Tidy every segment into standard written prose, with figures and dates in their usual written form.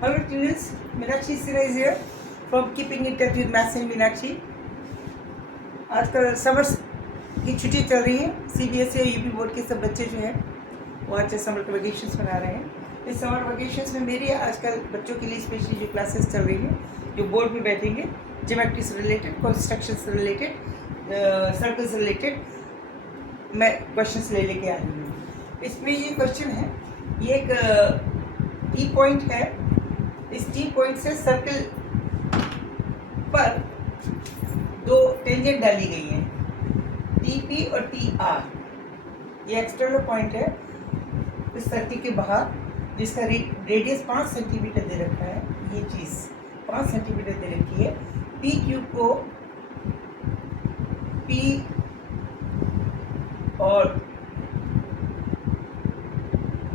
Hello students, Meenakshi Sira is here from Keeping in Touch with Maths and Meenakshi. आजकल summer की छुट्टी चल रही है। CBSE और यूपी बोर्ड के सब बच्चे जो हैं वो आज समर वेकेशंस मना रहे हैं। इस समर वेकेशंस में मेरी आजकल बच्चों के लिए स्पेशली जो क्लासेस चल रही हैं, जो बोर्ड में बैठेंगे, ज्योमेट्री से रिलेटेड, कंस्ट्रक्शन से रिलेटेड, सर्कल से रिलेटेड मैं क्वेश्चंस ले लेके आ रही हूँ। इसमें ये क्वेश्चन है, ये एक टी पॉइंट है। इस टी पॉइंट से सर्कल पर दो टेंजेंट डाली गई हैं, टी पी और टी आर। ये एक्सटर्नल पॉइंट है इस सर्कल के बाहर, जिसका रेडियस 5 सेंटीमीटर दे रखा है। ये चीज़ 5 सेंटीमीटर दे रखी है। पी क्यू को पी और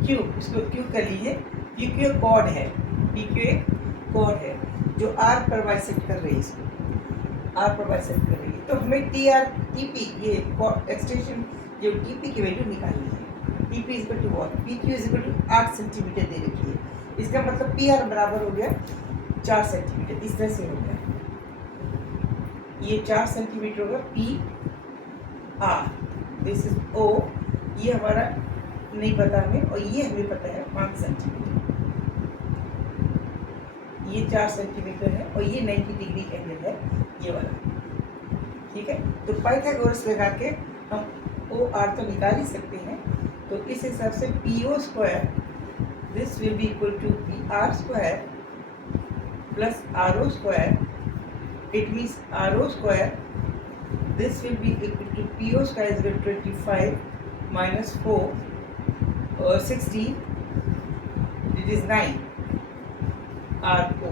क्यू, इसको क्यू कर लीजिए। पी क्यू एक कॉर्ड है, पी क्यू एक कॉर्ड है जो आर पर बाइसेक्ट कर रही है, इसको आर पर बाइसेक्ट कर रही है। तो हमें टी आर टी पी, ये एक्सटेंशन जो टी पी की वैल्यू निकालनी है। T P is equal to what, P Q is equal to 8 centimetre दे रखी है। इसका मतलब पी आर बराबर हो गया 4 सेंटीमीटर। इस तरह से हो गया, ये 4 सेंटीमीटर होगा पी आर। दिस इज ओ, ये हमारा नहीं पता हमें, और ये हमें पता है 5 सेंटीमीटर। ये 4 सेंटीमीटर है और ये 90 डिग्री एंगल है, ये वाला। ठीक है, तो पाइथागोरस लगा के हम ओ आर तो निकाल ही सकते हैं। तो इस हिसाब से P O square, this will be equal to P R square plus R O square. It means R O square, this will be equal to P O square is 25 minus 4 और 16, it is 9 R O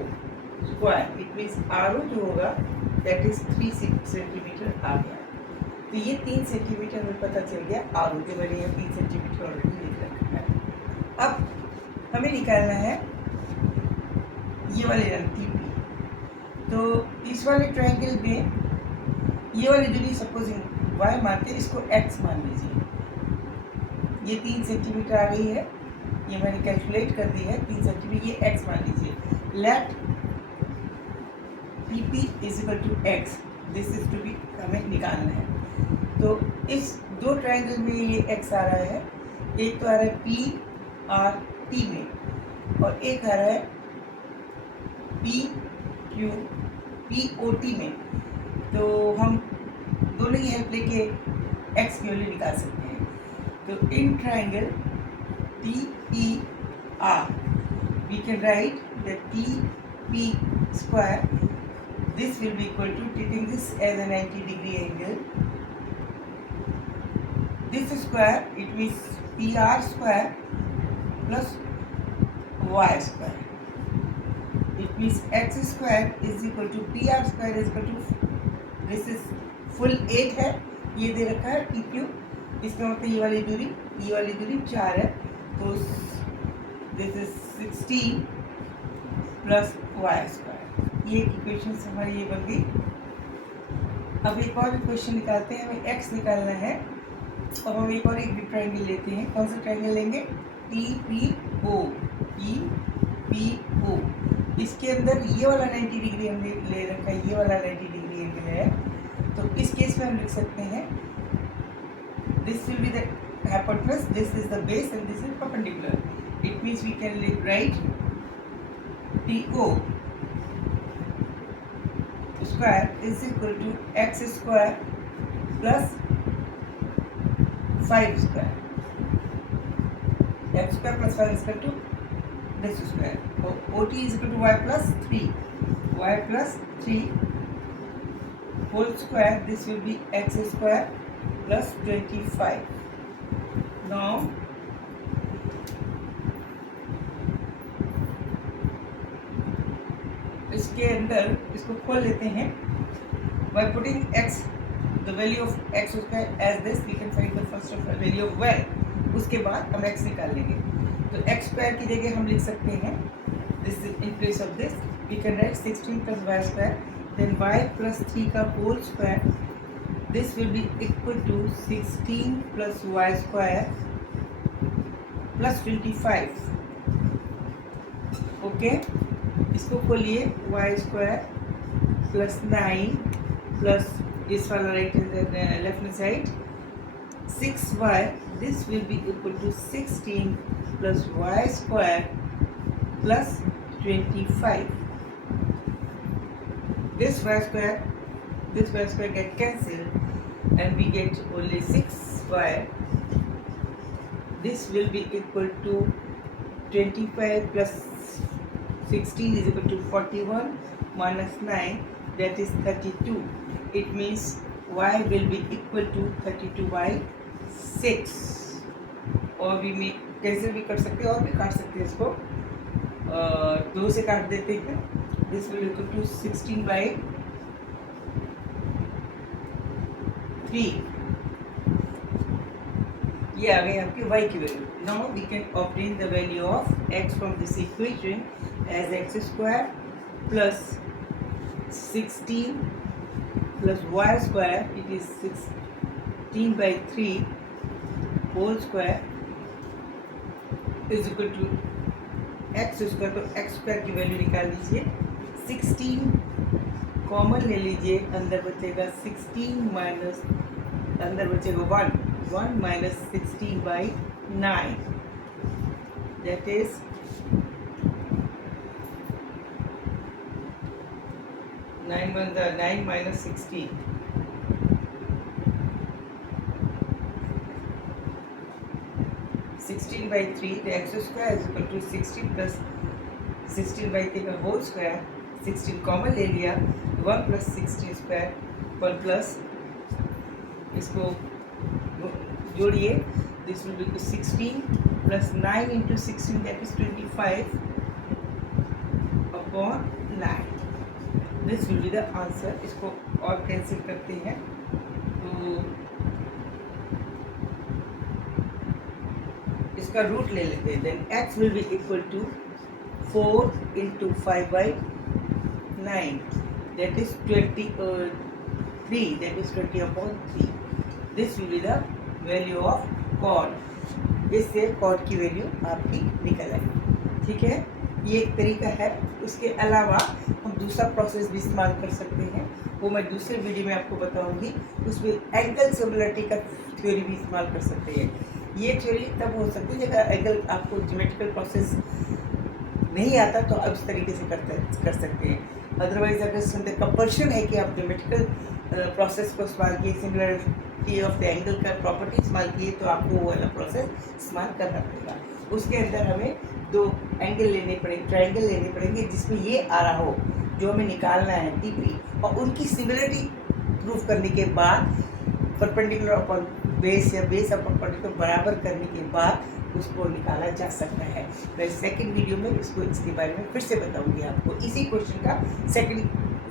square. It means R O जो होगा that is 3 centimetre आ गया। तो ये 3 centimetre में पता चल गया आर ओ, जो मैंने यहाँ 3 सेंटीमीटर ऑलरेडी लिख रखा है। अब हमें निकालना है ये वाले रंग टी पी। तो इस वाले ट्रायंगल में ये वाली दूरी सपोजिंग वाई मानते हैं, इसको एक्स मान लीजिए। ये 3 सेंटीमीटर आ गई है, ये मैंने कैलकुलेट कर दी है 3 सेंटीमीटर, ये एक्स मान लीजिए। Let P P is equal to X, this is to be हमें निकालना है। तो इस दो ट्रायंगल में ये एक्स आ रहा है, एक तो आ रहा है पी आर टी में, और एक आ रहा है P Q P O T में। तो हम दोनों की हेल्प लेके एक्स की वैल्यू निकाल सकते हैं। तो in triangle T E R we can write that T P square, this will be equal to, taking this as a 90 degree angle, this square it means PR square plus Y square. It means X square is equal to PR square is equal to, this is full 8 है, ये दे रखा है PQ। इसका मतलब ये वाली दूरी 4 है। तो this is 16 plus Y square. ये इक्वेशन हमारी ये बन गई। अब एक और क्वेश्चन निकालते हैं, हमें एक्स निकालना है। और हम एक और भी ट्रायंगल लेते हैं। कौन सा ट्रायंगल लेंगे? T P O, E P O. इसके अंदर ये वाला 90 डिग्री हमने ले रखा है, ये वाला 90 डिग्री एंगल है। तो इस केस में हम लिख सकते हैं this will be the hypotenuse, this is the base and this is perpendicular. It means we can write TO square is equal to x square plus 5 square. X square plus 5 is equal to this square. So OT is equal to y plus 3. Y plus 3 whole square. This will be x square plus 25. Now इसके अंदर इसको खोल लेते हैं। By putting x, the value of x square as this, we can find the first of all value of y. उसके बाद हम x निकाल लेंगे। तो x स्क्वायर की जगह हम लिख सकते हैं, this is in place of this we can write 16 plus y square, then y plus 3 का whole square, this will be equal to 16 plus y square plus 25. Okay, इसको खोलिए, वाई स्क्वायर प्लस 9 प्लस इस वाला right left hand side 6y, this will be equal to 16 plus y square plus 25. This y square get cancelled and we get only 6y. This will be equal to 25 plus 16 is equal to 41 minus 9, that is 32. It means y will be equal to 32 by 6. और भी में कैसे भी कर सकते हैं, और भी काट सकते हैं इसको, 2 से काट देते हैं. This will equal to 16 by 3. ये आ गई आपकी y की value. Now we can obtain the value of x from this equation as X square plus 16 plus y square, it is 16 by 3 whole square is equal to x square. तो x square की value निकाल लीजिए. 16 common ले लीजिए, अंदर बचेगा 16 minus, अंदर बचेगा 1 minus 16 by 9, that is 9 minus 16. 16 by 3, the x square is equal to 16 plus 16 by 3 का whole square. 16 कॉमन ले लिया, 1 plus 16 square, 1 plus इसको जोड़िए, this will be 16 plus 9 into 16, that is 25 upon 9. This will be the answer. इसको और cancel करते हैं तो इसका रूट ले लेते हैं. Then x will be equal to 4 into 5 by 9, that is 23, that is 20 upon 3. This will be the value of कॉड. इससे कॉड की वैल्यू आपकी निकल आई. ठीक है, ये एक तरीका है. उसके अलावा हम दूसरा प्रोसेस भी इस्तेमाल कर सकते हैं, वो मैं दूसरे वीडियो में आपको बताऊंगी. उसमें एंगल सिमिलरिटी का थ्योरी भी इस्तेमाल कर सकते हैं. ये थ्योरी तब हो सकती है जब एंगल आपको ज्योमेट्रिकल प्रोसेस नहीं आता तो आप इस तरीके से कर सकते हैं. अदरवाइज अगर इसमें कंपल्शन है कि आप ज्योमेट्रिकल प्रोसेस को इस्तेमाल किए, सिमिलरिटी ऑफ द एंगल का प्रॉपर्टी इस्तेमाल किए, तो आपको वो वाला प्रोसेस इस्तेमाल करना पड़ेगा. उसके अंदर हमें 2 एंगल लेने पड़ेंगे, ट्रायंगल लेने पड़ेंगे जिसमें ये आ रहा हो जो हमें निकालना है टीपी, और उनकी सिमिलरिटी प्रूफ करने के बाद परपेंडिकुलर अपॉन बेस या बेस अपॉन परपेंडिकुलर बराबर करने के बाद उसको निकाला जा सकता है. मैं सेकंड वीडियो में इसके बारे में फिर से बताऊंगी आपको, इसी क्वेश्चन का second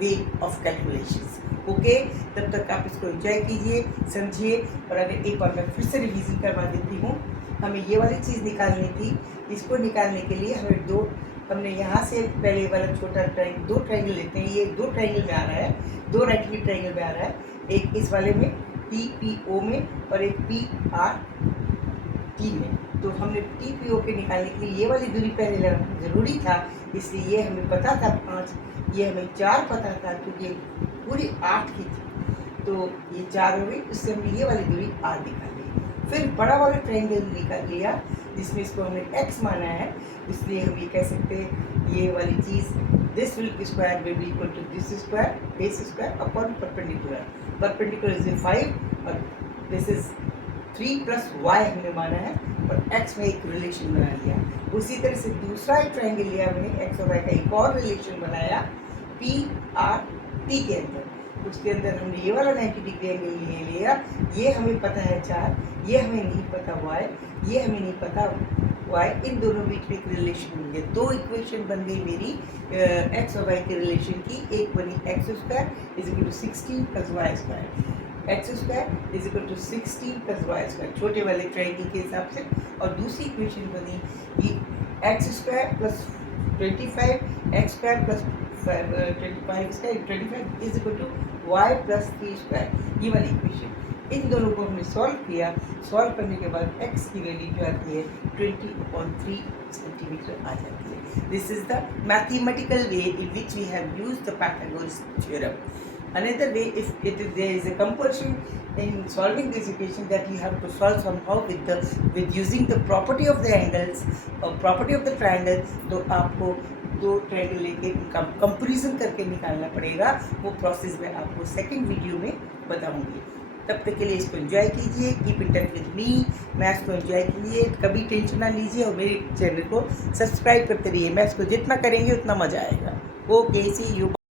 way of calculations. Okay, तब तक आप इसको एंजॉय कीजिए, समझिए. और अगर एक बार मैं फिर से रिवीजन करवा देती हूँ. हमें ये वाली चीज़ निकालनी थी. इसको निकालने के लिए हमने यहाँ से पहले वाला छोटा ट्रायंगल, 2 ट्रायंगल लेते हैं. ये 2 ट्रायंगल में आ रहा है, 2 राइट एंगल ट्रायंगल में आ रहा है. एक इस वाले में PPO में और एक PRT में. तो हमने TPO के निकालने के लिए ये वाली दूरी पहले लगाना ज़रूरी था, इसलिए ये हमें पता था 5, ये हमें 4 पता था क्योंकि पूरी 8 की थी. तो ये 4 हो गई, उससे हमने ये वाली दूरी 8 निकाली. फिर बड़ा वाला ट्रायंगल निकाल लिया जिसमें इसको हमने x माना है, इसलिए हम ये कह सकते हैं ये वाली चीज़ this will square will be equal to this square base square upon perpendicular. Perpendicular is 5 और दिस इज 3 प्लस y हमने माना है और x में एक रिलेशन बना लिया. उसी तरह से दूसरा एक ट्रायंगल लिया हमने, x और y का एक और रिलेशन बनाया PRT के अंदर. उसके अंदर हमने ये वाला 90 डिग्री एंगल ले लिया. ये हमें पता है 4, ये हमें नहीं पता y, ये हमें नहीं पता y. इन दोनों बीच में एक रिलेशन बन गया. 2 इक्वेशन बन गई मेरी x और y के रिलेशन की. एक बनी x square is equal to 16 plus Y square, X square is equal to 16 plus Y square छोटे वाले ट्रायंगल के हिसाब से. और दूसरी इक्वेशन बनी कि X square plus 25 X square plus 25 square 25 is equal to Y plus 3 square. ये वाली इक्वेशन इन दोनों को हमने सॉल्व किया। सॉल्व करने के बाद x की वैल्यू जो आती है 20/3 सेंटीमीटर आ जाती है। This is the mathematical way in which we have used the Pythagoras theorem. Another way, if there is a compulsion in solving this equation, that you have to solve somehow with using the property of the angles or property of the triangle, तो आपको दो triangle लेके इनका comparison करके निकालना पड़ेगा। वो process मैं आपको सेकंड वीडियो में बताऊंगी। तब तक के लिए इसको एंजॉय कीजिए, keep in touch with me. Maths को एंजॉय कीजिए, कभी टेंशन ना लीजिए और मेरे चैनल को सब्सक्राइब करते रहिए। मैथ्स को जितना करेंगे उतना मज़ा आएगा। Okay, see you.